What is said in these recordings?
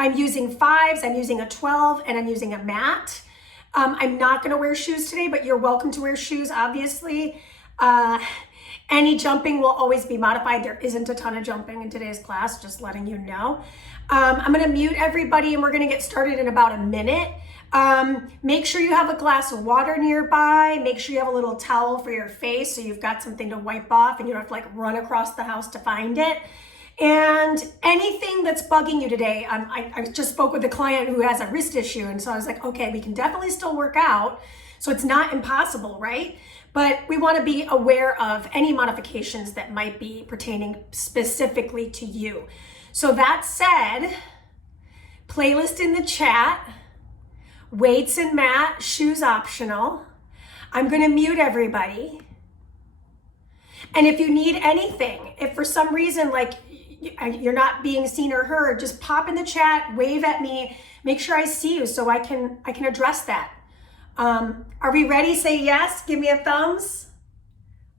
I'm using 5s, I'm using a 12, and I'm using a mat. I'm not gonna wear shoes today, but you're welcome to wear shoes, obviously. Any jumping will always be modified. There isn't a ton of jumping in today's class, just letting you know. I'm gonna mute everybody and we're gonna get started in about a minute. Make sure you have a glass of water nearby. Make sure you have a little towel for your face so you've got something to wipe off and you don't have to like run across the house to find it. And anything that's bugging you today, I just spoke with a client who has a wrist issue, and so I was like, okay, we can definitely still work out, so it's not impossible, right? But we want to be aware of any modifications that might be pertaining specifically to you. So that said, playlist in the chat, weights and mat, shoes optional. I'm going to mute everybody. And if you need anything, if for some reason like you're not being seen or heard, just pop in the chat, wave at me, make sure I see you so I can address that. Are we ready? Say yes. Give me a thumbs.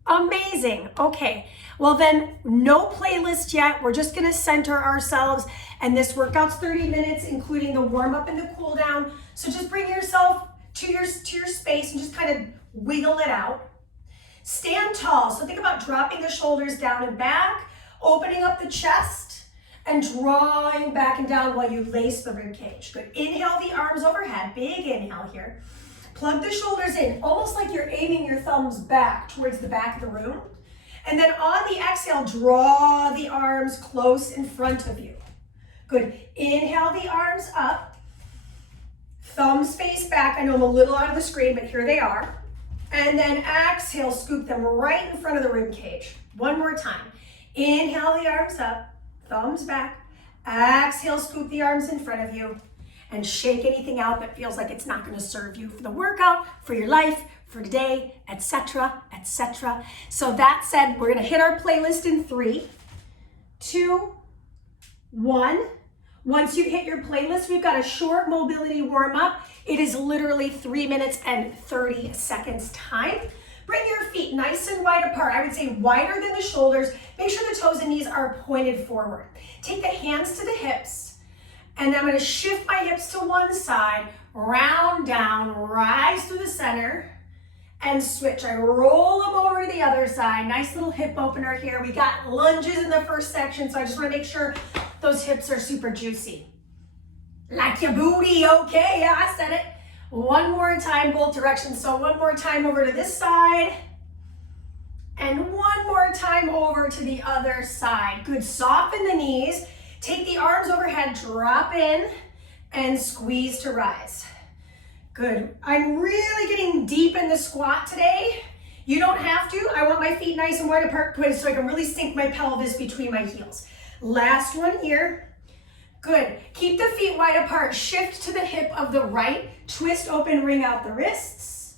Amazing. Okay. Well then, no playlist yet. We're just going to center ourselves, and this workout's 30 minutes, including the warm up and the cool down. So just bring yourself to your space and just kind of wiggle it out. Stand tall. So think about dropping the shoulders down and back, opening up the chest, and drawing back and down while you lace the rib cage. Good. Inhale the arms overhead. Big inhale here. Plug the shoulders in, almost like you're aiming your thumbs back towards the back of the room. And then on the exhale, draw the arms close in front of you. Good. Inhale the arms up. Thumbs face back. I know I'm a little out of the screen, but here they are. And then exhale, scoop them right in front of the rib cage. One more time. Inhale the arms up, thumbs back. Exhale, scoop the arms in front of you. And shake anything out that feels like it's not going to serve you for the workout, for your life, for today, etc., etc. So that said, we're going to hit our playlist in 3, 2, 1. Once you hit your playlist, we've got a short mobility warm up. It is literally 3 minutes and 30 seconds time. Bring your feet nice and wide apart. I would say wider than the shoulders. Make sure the toes and knees are pointed forward. Take the hands to the hips. And I'm going to shift my hips to one side, round down, rise through the center, and switch. I roll them over to the other side. Nice little hip opener here. We got lunges in the first section, so I just want to make sure those hips are super juicy. Like your booty, okay, yeah, I said it. One more time, both directions. So one more time over to this side, and one more time over to the other side. Good, soften the knees. Take the arms overhead, drop in, and squeeze to rise. Good. I'm really getting deep in the squat today. You don't have to. I want my feet nice and wide apart so I can really sink my pelvis between my heels. Last one here. Good. Keep the feet wide apart. Shift to the hip of the right. Twist open, ring out the wrists.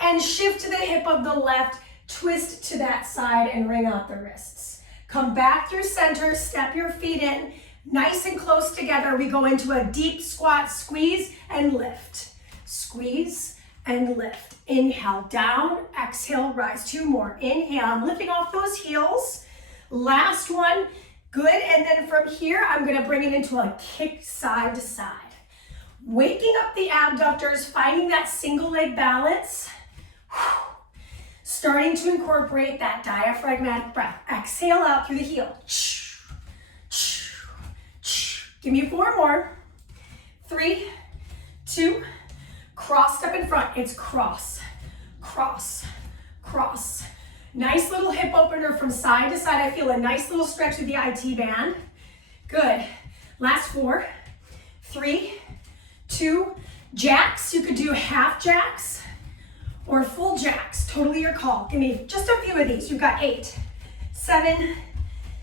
And shift to the hip of the left. Twist to that side and ring out the wrists. Come back through center, step your feet in, nice and close together. We go into a deep squat, squeeze and lift. Squeeze and lift. Inhale, down, exhale, rise. 2 more. Inhale, I'm lifting off those heels. Last one, good. And then from here, I'm gonna bring it into a kick side to side. Waking up the abductors, finding that single leg balance. Starting to incorporate that diaphragmatic breath. Exhale out through the heel. Give me 4 more. 3, 2, cross step in front. It's cross, cross, cross. Nice little hip opener from side to side. I feel a nice little stretch with the IT band. Good. Last 4, 3, 2, jacks. You could do half jacks or full jacks, totally your call. Give me just a few of these. You've got 8, 7,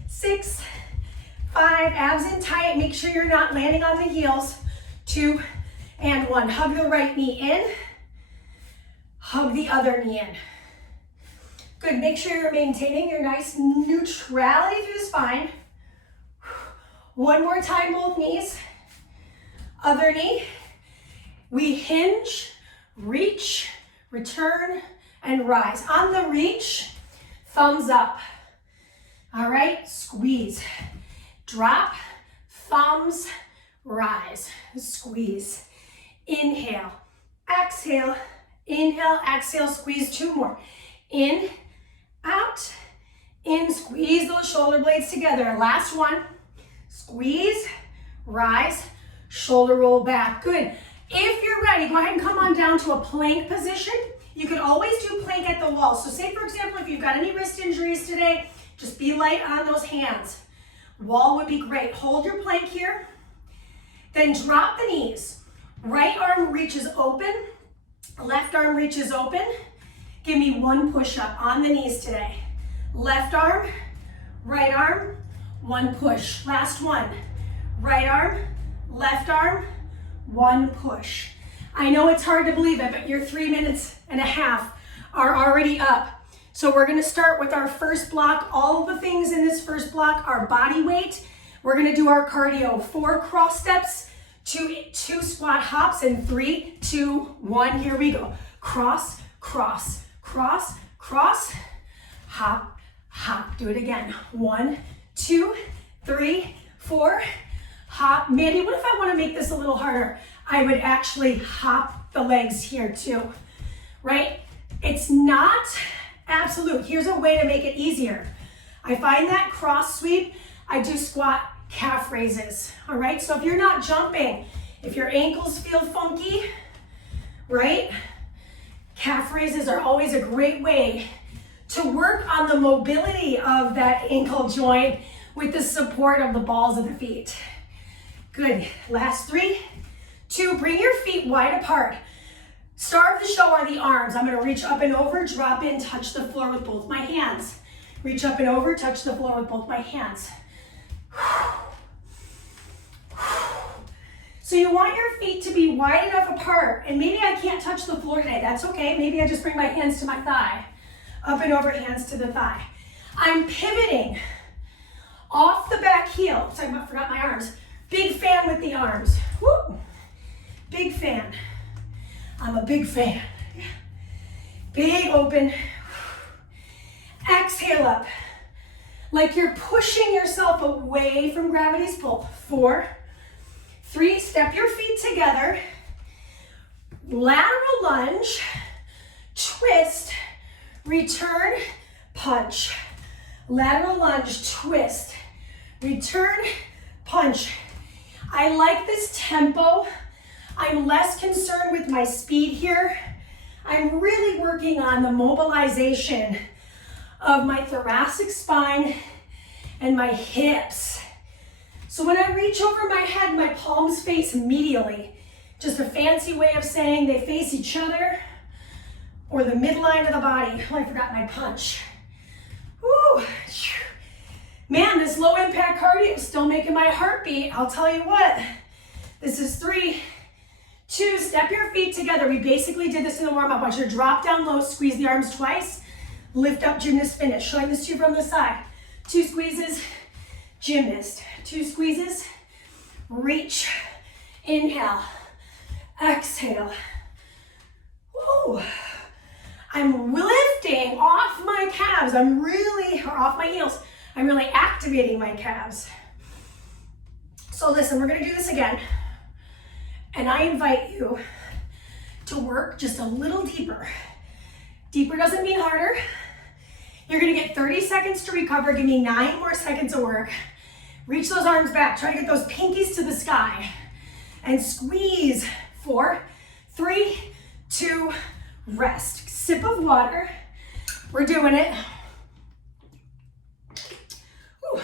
6, 5, abs in tight. Make sure you're not landing on the heels. 2 and 1. Hug the right knee in, hug the other knee in. Good, make sure you're maintaining your nice neutrality through the spine. 1 more time, both knees. Other knee. We hinge, reach, return, and rise. On the reach, thumbs up. All right, squeeze. Drop, thumbs, rise, squeeze, inhale, exhale, inhale, exhale, squeeze, 2 more. In, out, in, squeeze those shoulder blades together. Last one, squeeze, rise, shoulder roll back. Good. If you're ready, go ahead and come on down to a plank position. You can always do plank at the wall. So say, for example, if you've got any wrist injuries today, just be light on those hands. Wall would be great. Hold your plank here. Then drop the knees. Right arm reaches open. Left arm reaches open. Give me 1 push-up on the knees today. Left arm, right arm, 1 push. Last one. Right arm, left arm, 1 push. I know it's hard to believe it, but your 3.5 minutes are already up. So we're gonna start with our first block. All of the things in this first block are body weight. We're gonna do our cardio. 4 cross steps, 2 squat hops, and 3, 2, 1. Here we go. Cross, cross, cross, cross, hop, hop. Do it again. 1, 2, 3, 4, hop. Mandy, what if I want to make this a little harder? I would actually hop the legs here too, right? It's not absolute. Here's a way to make it easier. I find that cross sweep, I do squat calf raises, all right? So if you're not jumping, if your ankles feel funky, right? Calf raises are always a great way to work on the mobility of that ankle joint with the support of the balls of the feet. Good. Last 3, 2, bring your feet wide apart. Star of the show are the arms. I'm going to reach up and over, drop in, touch the floor with both my hands. Reach up and over, touch the floor with both my hands. So you want your feet to be wide enough apart, and maybe I can't touch the floor today. That's okay. Maybe I just bring my hands to my thigh. Up and over, hands to the thigh. I'm pivoting off the back heel. Sorry, I forgot my arms. Big fan with the arms. Woo. Big fan. I'm a big fan. Big open. Exhale up. Like you're pushing yourself away from gravity's pull. 4, 3, step your feet together. Lateral lunge. Twist. Return. Punch. Lateral lunge. Twist. Return. Punch. I like this tempo. I'm less concerned with my speed here. I'm really working on the mobilization of my thoracic spine and my hips. So when I reach over my head, my palms face medially. Just a fancy way of saying they face each other or the midline of the body. Oh, I forgot my punch. Woo. Man, this low impact cardio is still making my heart beat. I'll tell you what. This is 3, 2, step your feet together. We basically did this in the warm-up. I want you to drop down low, squeeze the arms twice, lift up, gymnast finish. Showing this to you from the side. 2 squeezes, gymnast. 2 squeezes, reach, inhale, exhale. Woo. I'm lifting off my calves. Or off my heels. I'm really activating my calves. So listen, we're gonna do this again. And I invite you to work just a little deeper. Deeper doesn't mean harder. You're gonna get 30 seconds to recover. Give me 9 more seconds of work. Reach those arms back. Try to get those pinkies to the sky. And squeeze. 4, 3, 2, rest. Sip of water. We're doing it. Whew.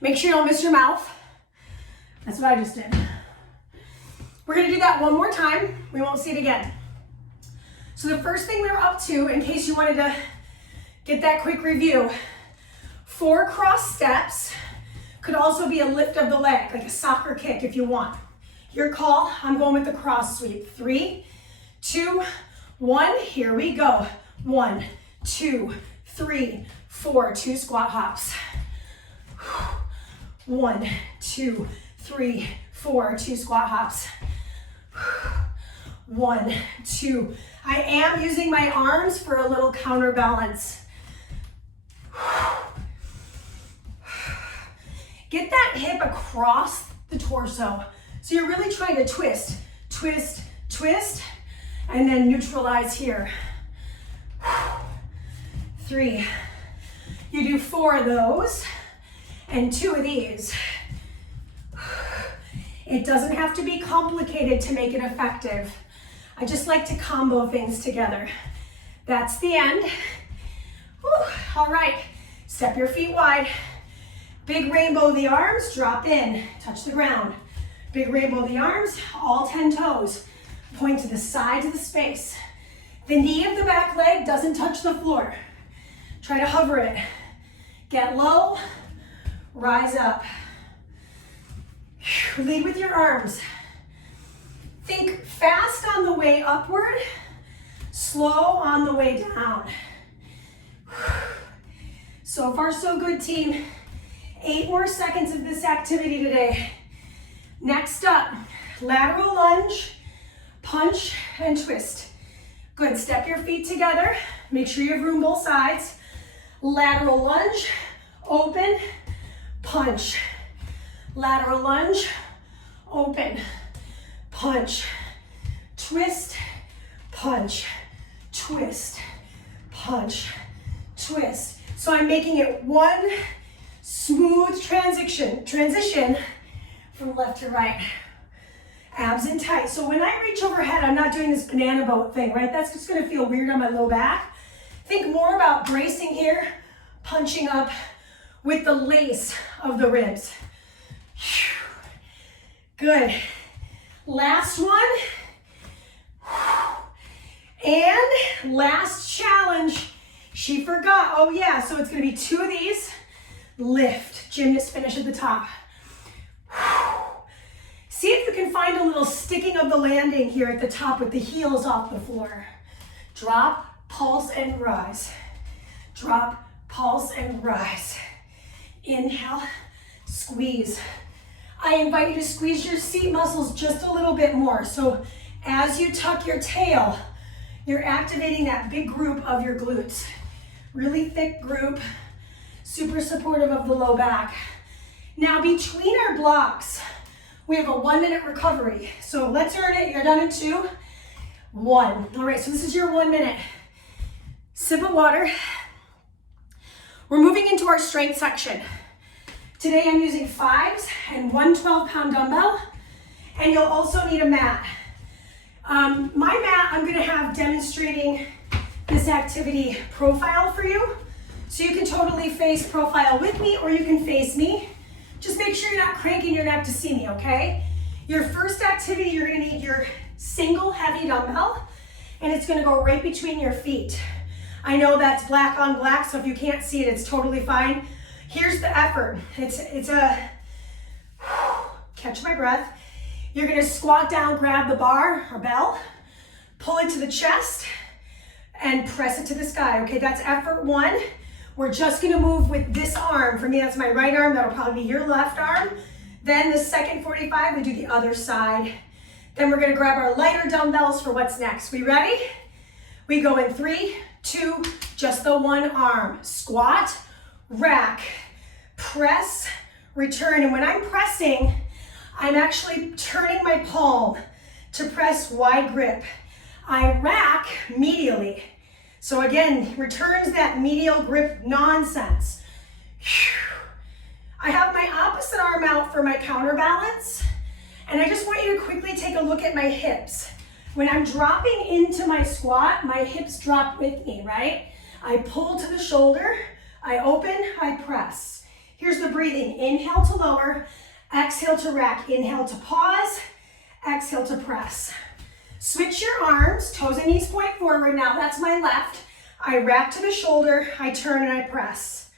Make sure you don't miss your mouth. That's what I just did. We're gonna do that one more time. We won't see it again. So the first thing we were up to, in case you wanted to get that quick review, 4 cross steps. Could also be a lift of the leg, like a soccer kick if you want. Your call. I'm going with the cross sweep. 3, 2, 1. Here we go. 1, 2, 3, 4. 2 squat hops. 1, 2, 3, 4. 2 squat hops. 1, 2. I am using my arms for a little counterbalance. Get that hip across the torso. So you're really trying to twist, twist, twist, and then neutralize here. 3. You do 4 of those and 2 of these. It doesn't have to be complicated to make it effective. I just like to combo things together. That's the end. Whew. All right, step your feet wide. Big rainbow the arms, drop in, touch the ground. Big rainbow the arms, all 10 toes. Point to the sides of the space. The knee of the back leg doesn't touch the floor. Try to hover it. Get low, rise up. Lead with your arms. Think fast on the way upward, slow on the way down. So far, so good, team. 8 more seconds of this activity today. Next up, lateral lunge, punch, and twist. Good, step your feet together. Make sure you have room both sides. Lateral lunge, open, punch. Lateral lunge, open, punch, twist, punch, twist, punch, twist. So I'm making it one smooth transition from left to right. Abs in tight. So when I reach overhead, I'm not doing this banana boat thing, right? That's just gonna feel weird on my low back. Think more about bracing here, punching up with the lace of the ribs. Good. Last one. And last challenge. She forgot. Oh yeah, so it's gonna be 2 of these. Lift. Gymnast finish at the top. See if you can find a little sticking of the landing here at the top with the heels off the floor. Drop, pulse, and rise. Drop, pulse, and rise. Inhale, squeeze. I invite you to squeeze your seat muscles just a little bit more. So as you tuck your tail, you're activating that big group of your glutes. Really thick group, super supportive of the low back. Now between our blocks, we have a 1-minute recovery. So let's earn it. You're done in 2, 1. All right, so this is your 1 minute. Sip of water. We're moving into our strength section. Today I'm using 5s and 1 12-pound dumbbell, and you'll also need a mat. My mat I'm gonna have demonstrating this activity profile for you. So you can totally face profile with me or you can face me. Just make sure you're not cranking your neck to see me, okay? Your first activity, you're gonna need your single heavy dumbbell, and it's gonna go right between your feet. I know that's black on black, so if you can't see it, it's totally fine. Here's the effort. It's a, catch my breath. You're gonna squat down, grab the bar or bell, pull it to the chest, and press it to the sky, okay? That's effort 1. We're just gonna move with this arm. For me, that's my right arm. That'll probably be your left arm. Then the second 45, we do the other side. Then we're gonna grab our lighter dumbbells for what's next. We ready? We go in 3, 2, just the one arm. Squat, rack, press, return. And when I'm pressing, I'm actually turning my palm to press wide grip. I rack medially. So again, returns that medial grip nonsense. I have my opposite arm out for my counterbalance, and I just want you to quickly take a look at my hips. When I'm dropping into my squat, my hips drop with me, right? I pull to the shoulder, I open, I press. Here's the breathing. Inhale to lower, exhale to rack, inhale to pause, exhale to press. Switch your arms, toes and knees point forward. Now that's my left. I rack to the shoulder, I turn and I press.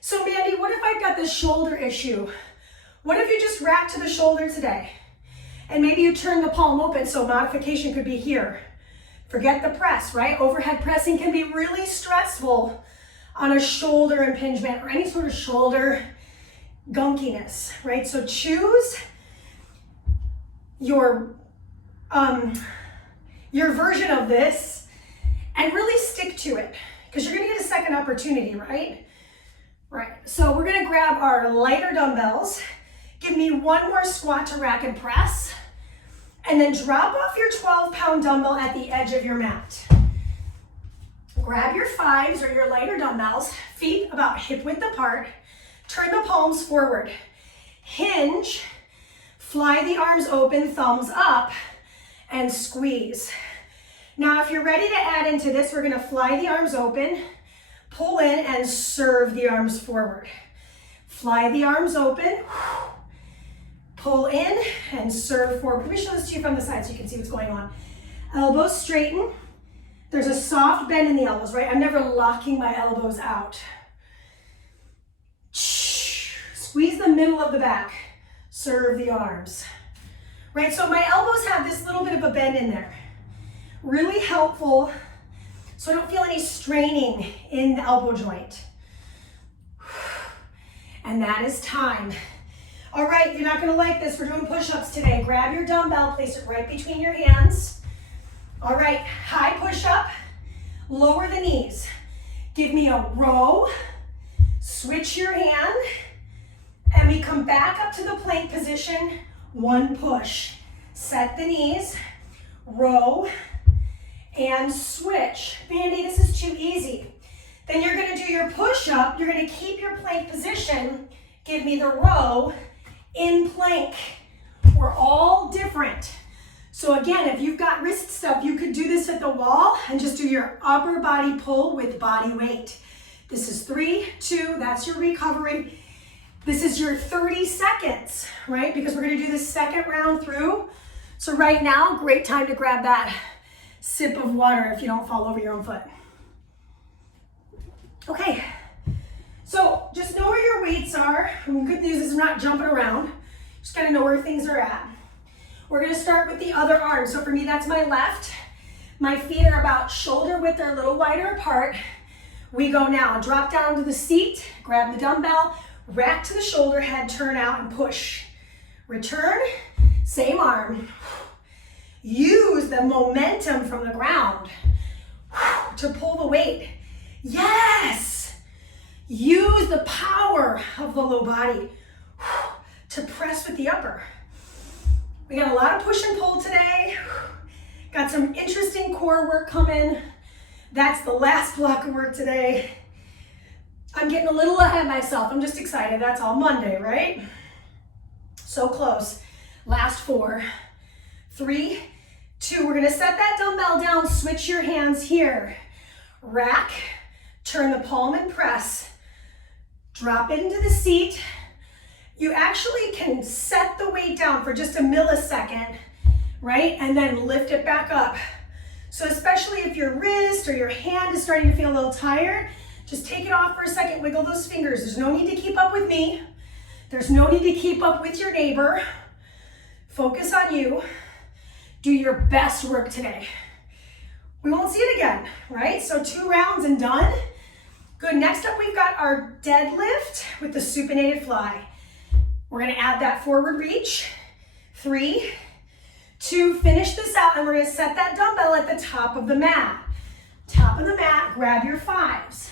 So Mandy, what if I've got this shoulder issue? What if you just rack to the shoulder today? And maybe you turn the palm open, so modification could be here. Forget the press, right? Overhead pressing can be really stressful on a shoulder impingement or any sort of shoulder gunkiness, right? So choose your version of this and really stick to it, because you're gonna get a second opportunity, right? Right, so we're gonna grab our lighter dumbbells. Give me one more squat to rack and press. And then drop off your 12-pound dumbbell at the edge of your mat. Grab your 5s or your lighter dumbbells, feet about hip width apart. Turn the palms forward. Hinge, fly the arms open, thumbs up, and squeeze. Now, if you're ready to add into this, we're gonna fly the arms open, pull in, and serve the arms forward. Fly the arms open, pull in, and serve forward. Let me show this to you from the side so you can see what's going on. Elbows straighten. There's a soft bend in the elbows, right? I'm never locking my elbows out. Squeeze the middle of the back. Serve the arms. Right, so my elbows have this little bit of a bend in there. Really helpful so I don't feel any straining in the elbow joint. And that is time. All right, you're not gonna like this. We're doing push-ups today. Grab your dumbbell, place it right between your hands. All right, high push-up, lower the knees. Give me a row, switch your hand, and we come back up to the plank position, one push. Set the knees, row, and switch. Mandy, this is too easy. Then you're gonna do your push-up, you're gonna keep your plank position, give me the row, in plank. We're all different. So again, if you've got wrist stuff, you could do this at the wall and just do your upper body pull with body weight. This is 3, 2, that's your recovery. This is your 30 seconds, right? Because we're gonna do this second round through. So right now, great time to grab that sip of water if you don't fall over your own foot. Okay, so just know where your weights are. And the good news is I'm not jumping around. Just gotta know where things are at. We're gonna start with the other arm. So for me, that's my left. My feet are about shoulder width, they're a little wider apart. We go now, drop down to the seat, grab the dumbbell, rack to the shoulder, head turn out and push. Return, same arm. Use the momentum from the ground to pull the weight. Yes! Use the power of the low body to press with the upper. We got a lot of push and pull today. Got some interesting core work coming. That's the last block of work today. I'm getting a little ahead of myself. I'm just excited. That's all. Monday, right? So close. Last 4, 3, 2. We're gonna set that dumbbell down. Switch your hands here. Rack, turn the palm and press. Drop it into the seat. You actually can set the weight down for just a millisecond, right? And then lift it back up. So especially if your wrist or your hand is starting to feel a little tired, just take it off for a second, wiggle those fingers. There's no need to keep up with me. There's no need to keep up with your neighbor. Focus on you. Do your best work today. We won't see it again, right? So 2 rounds and done. Good, next up we've got our deadlift with the supinated fly. We're gonna add that forward reach. 3, 2, finish this out, and we're gonna set that dumbbell at the top of the mat. Top of the mat, grab your 5s.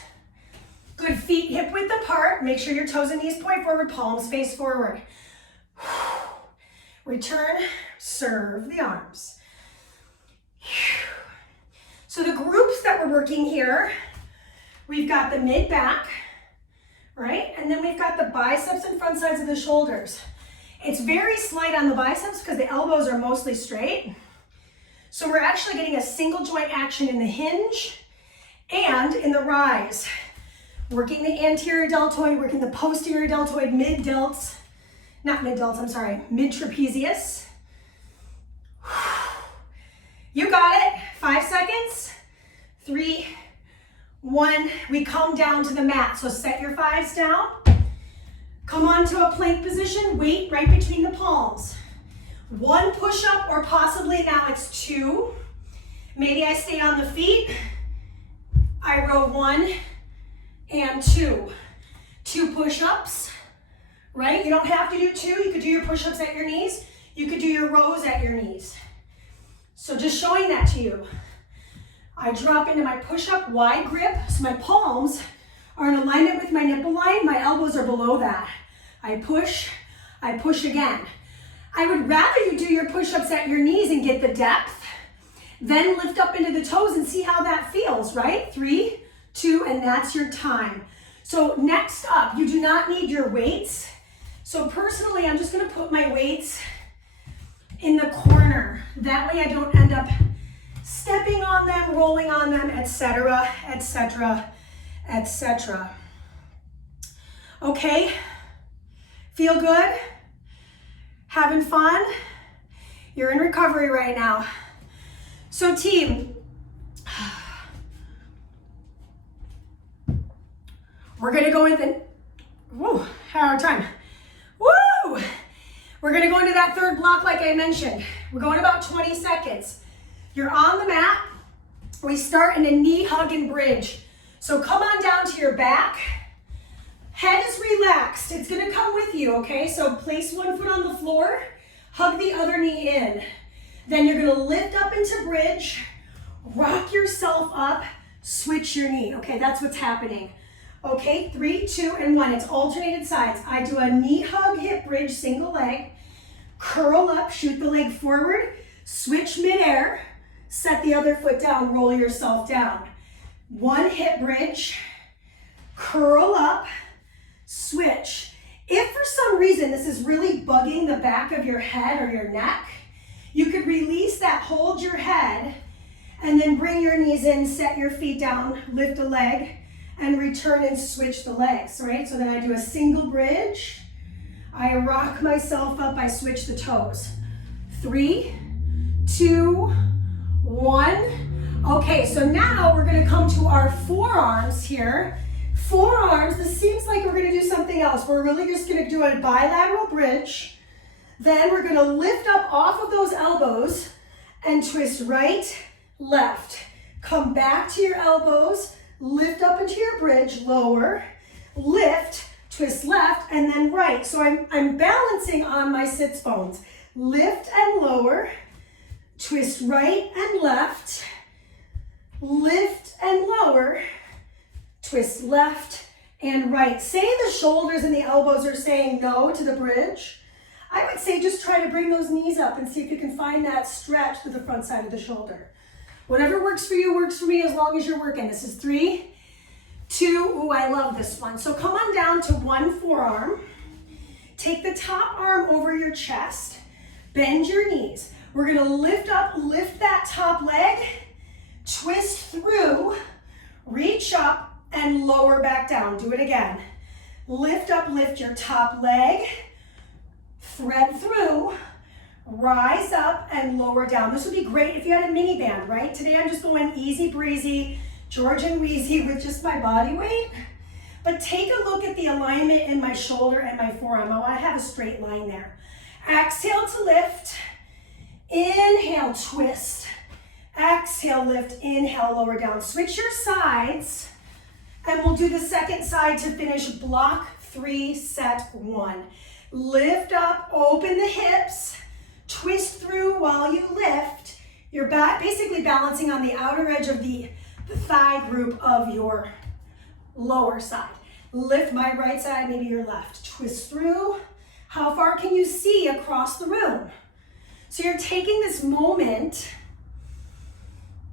Good, feet hip width apart. Make sure your toes and knees point forward, palms face forward. Return, serve the arms. So the groups that we're working here, we've got the mid-back, right? And then we've got the biceps and front sides of the shoulders. It's very slight on the biceps because the elbows are mostly straight. So we're actually getting a single joint action in the hinge and in the rise. Working the anterior deltoid, working the posterior deltoid, mid-delts, not mid-delts, I'm sorry, mid-trapezius. You got it, 5 seconds, 3, 1, we come down to the mat. So set your 5s down, come onto a plank position, weight right between the palms. 1 push-up or possibly now it's 2. Maybe I stay on the feet, I row 1 and 2. 2 push-ups, right? You don't have to do 2, you could do your push-ups at your knees, you could do your rows at your knees. So just showing that to you. I drop into my push-up wide grip, so my palms are in alignment with my nipple line, my elbows are below that. I push, I push again. I would rather you do your push-ups at your knees and get the depth, then lift up into the toes and see how that feels, right? 3, 2, and that's your time. So next up, you do not need your weights. So personally, I'm just gonna put my weights in the corner. That way I don't end up stepping on them, rolling on them, etc., etc., etc. Okay, feel good? Having fun? You're in recovery right now. So team, we're gonna go into, whoa, hard time. Woo! We're gonna go into that third block like I mentioned. We're going about 20 seconds. You're on the mat. We start in a knee hug and bridge. So come on down to your back. Head is relaxed. It's gonna come with you, okay? So place one foot on the floor, hug the other knee in. Then you're gonna lift up into bridge, rock yourself up, switch your knee. Okay, that's what's happening. Okay, 3, 2, and 1. It's alternated sides. I do a knee hug, hip bridge, single leg, curl up, shoot the leg forward, switch midair, set the other foot down, roll yourself down. 1 hip bridge, curl up, switch. If for some reason this is really bugging the back of your head or your neck, you could release that, hold your head, and then bring your knees in, set your feet down, lift a leg, and return and switch the legs, right? So then I do a single bridge, I rock myself up, I switch the toes. 3, 2, 1. Okay, so now we're gonna come to our forearms here. Forearms, this seems like we're gonna do something else. We're really just gonna do a bilateral bridge. Then we're gonna lift up off of those elbows and twist right, left. Come back to your elbows, lift up into your bridge, lower, lift, twist left, and then right. So I'm balancing on my sits bones. Lift and lower, twist right and left, lift and lower, twist left and right. Say the shoulders and the elbows are saying no to the bridge. I would say just try to bring those knees up and see if you can find that stretch through the front side of the shoulder. Whatever works for you works for me as long as you're working. This is 3, 2, ooh, I love this one. So come on down to 1 forearm. Take the top arm over your chest. Bend your knees. We're gonna lift up, lift that top leg, twist through, reach up, and lower back down. Do it again. Lift up, lift your top leg, thread through, rise up and lower down. This would be great if you had a mini band, right? Today I'm just going easy breezy, Georgian wheezy with just my body weight. But take a look at the alignment in my shoulder and my forearm. I want to have a straight line there. Exhale to lift. Inhale, twist. Exhale, lift. Inhale, lower down. Switch your sides. And we'll do the second side to finish block 3, set 1. Lift up, open the hips. Twist through while you lift. You're basically balancing on the outer edge of the thigh group of your lower side. Lift my right side, maybe your left. Twist through. How far can you see across the room? So you're taking this moment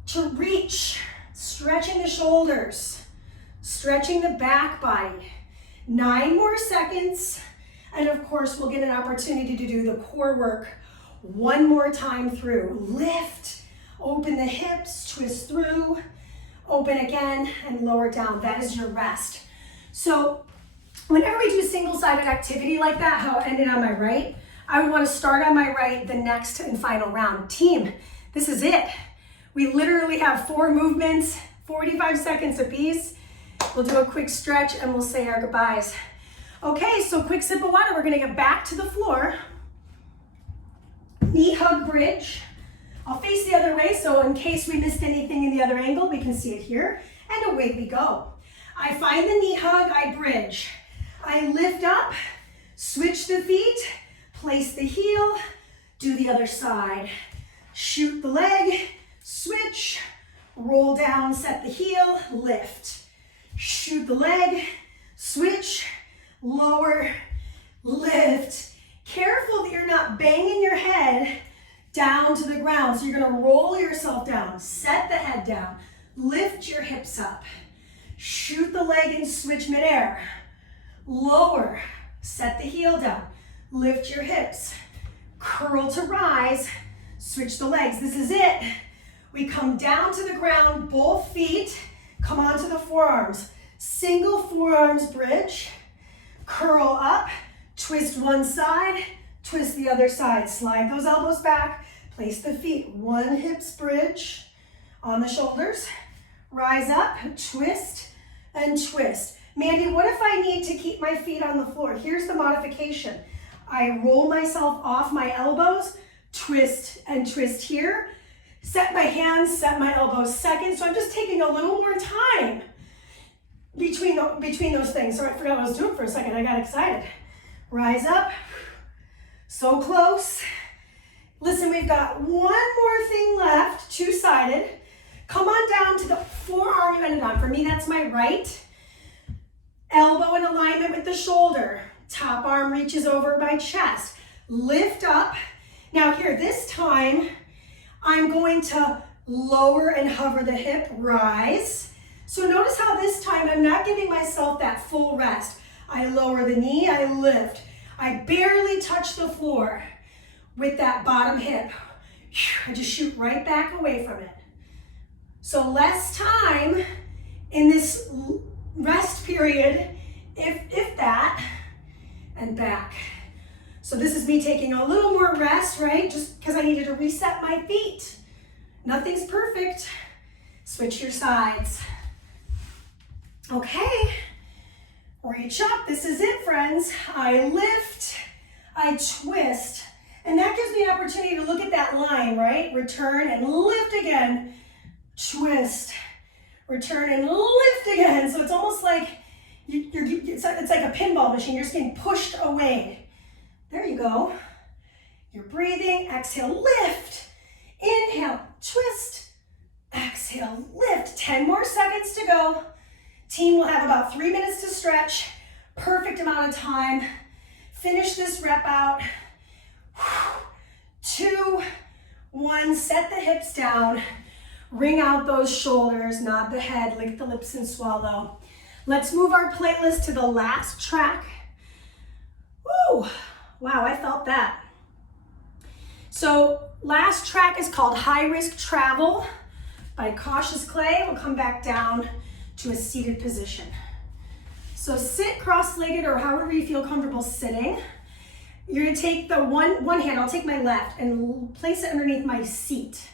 to reach, stretching the shoulders, stretching the back body. 9 more seconds. And of course, we'll get an opportunity to do the core work one more time through. Lift, open the hips, twist through, open again, and lower down. That is your rest. So whenever we do single-sided activity like that, how it ended on my right, I would want to start on my right the next and final round. Team, this is it. We literally have 4 movements, 45 seconds apiece. We'll do a quick stretch and we'll say our goodbyes. Okay, so quick sip of water. We're gonna get back to the floor. Knee hug bridge. I'll face the other way, so in case we missed anything in the other angle, we can see it here, and away we go. I find the knee hug, I bridge. I lift up, switch the feet, place the heel, do the other side. Shoot the leg, switch, roll down, set the heel, lift. Shoot the leg, switch, lower, lift, Careful that you're not banging your head down to the ground. So you're gonna roll yourself down, set the head down, lift your hips up, shoot the leg and switch midair, lower, set the heel down, lift your hips, curl to rise, switch the legs. This is it. We come down to the ground, both feet, come onto the forearms. Single forearms bridge, curl up, twist one side, twist the other side. Slide those elbows back, place the feet, one hips bridge on the shoulders. Rise up, twist and twist. Mandy, what if I need to keep my feet on the floor? Here's the modification. I roll myself off my elbows, twist and twist here. Set my hands, set my elbows second. So I'm just taking a little more time between those things. Sorry, I forgot what I was doing for a second. I got excited. Rise up. So close. Listen, we've got one more thing left, two-sided. Come on down to the forearm you ended on. For me, that's my right. Elbow in alignment with the shoulder. Top arm reaches over my chest. Lift up. Now here, this time, I'm going to lower and hover the hip, rise. So notice how this time I'm not giving myself that full rest. I lower the knee, I lift. I barely touch the floor with that bottom hip. I just shoot right back away from it. So less time in this rest period, if that, and back. So this is me taking a little more rest, right? Just because I needed to reset my feet. Nothing's perfect. Switch your sides. Okay, reach up. This is it, friends. I lift, I twist, and that gives me an opportunity to look at that line, right? Return and lift again, twist, return and lift again. So it's almost like it's like a pinball machine. You're just getting pushed away. There you go. You're breathing. Exhale, lift. Inhale, twist. Exhale, lift. 10 more seconds to go. Team will have about 3 minutes to stretch. Perfect amount of time. Finish this rep out. 2, 1. Set the hips down. Wring out those shoulders, nod the head, lick the lips and swallow. Let's move our playlist to the last track. Woo! Wow, I felt that. So last track is called High Risk Travel by Cautious Clay. We'll come back down to a seated position. So sit cross-legged or however you feel comfortable sitting. You're gonna take the one hand, I'll take my left and place it underneath my seat.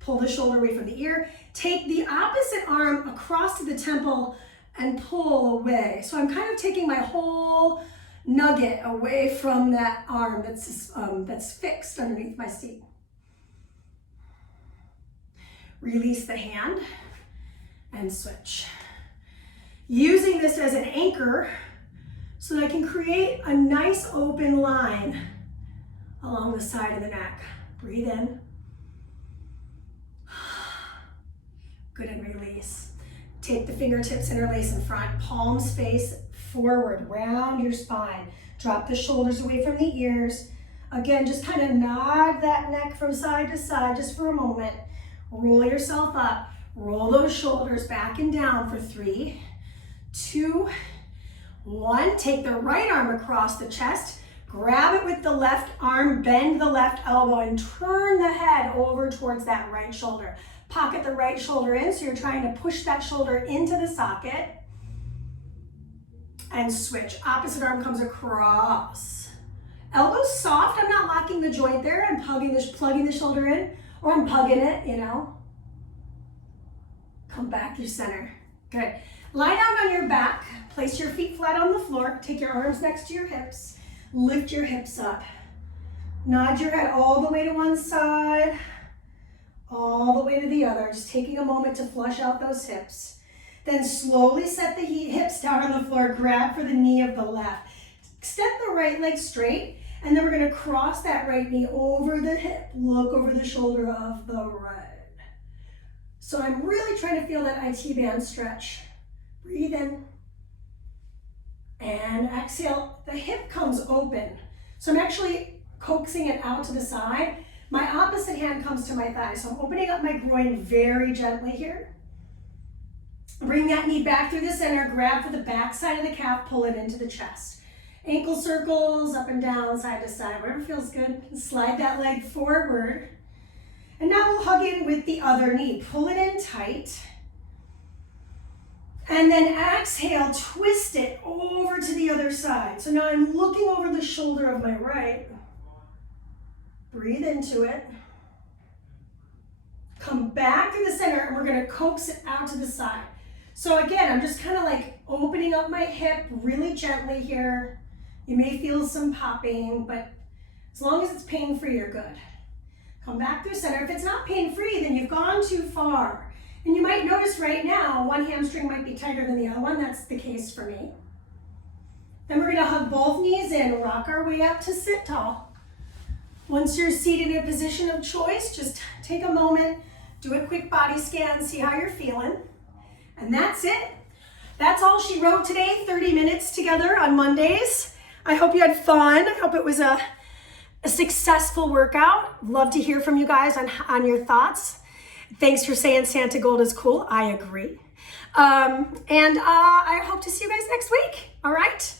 Pull the shoulder away from the ear. Take the opposite arm across to the temple and pull away. So I'm kind of taking my whole nugget away from that arm that's fixed underneath my seat. Release the hand and switch. Using this as an anchor so that I can create a nice open line along the side of the neck. Breathe in. Good, and release. Take the fingertips, interlace in front, palms face forward, round your spine. Drop the shoulders away from the ears. Again, just kind of nod that neck from side to side just for a moment. Roll yourself up. Roll those shoulders back and down for 3, 2, 1. Take the right arm across the chest. Grab it with the left arm, bend the left elbow, and turn the head over towards that right shoulder. Pocket the right shoulder in, so you're trying to push that shoulder into the socket. And switch. Opposite arm comes across. Elbows soft. I'm not locking the joint there. I'm plugging the shoulder in, or I'm pugging it, you know. Come back through center. Good. Lie down on your back. Place your feet flat on the floor. Take your arms next to your hips. Lift your hips up. Nod your head all the way to one side, all the way to the other. Just taking a moment to flush out those hips. Then slowly set the hips down on the floor. Grab for the knee of the left. Extend the right leg straight. And then we're going to cross that right knee over the hip. Look over the shoulder of the right. So I'm really trying to feel that IT band stretch. Breathe in. And exhale. The hip comes open. So I'm actually coaxing it out to the side. My opposite hand comes to my thigh. So I'm opening up my groin very gently here. Bring that knee back through the center, grab for the back side of the calf, pull it into the chest. Ankle circles, up and down, side to side, whatever feels good. Slide that leg forward. And now we'll hug in with the other knee. Pull it in tight. And then exhale, twist it over to the other side. So now I'm looking over the shoulder of my right. Breathe into it. Come back through the center and we're gonna coax it out to the side. So again, I'm just kind of like opening up my hip really gently here. You may feel some popping, but as long as it's pain-free, you're good. Come back through center. If it's not pain-free, then you've gone too far. And you might notice right now, one hamstring might be tighter than the other one. That's the case for me. Then we're gonna hug both knees in, rock our way up to sit tall. Once you're seated in a position of choice, just take a moment, do a quick body scan, see how you're feeling. And that's it. That's all she wrote today, 30 minutes together on Mondays. I hope you had fun. I hope it was a successful workout. Love to hear from you guys on your thoughts. Thanks for saying Santa Gold is cool. I agree. And I hope to see you guys next week. All right?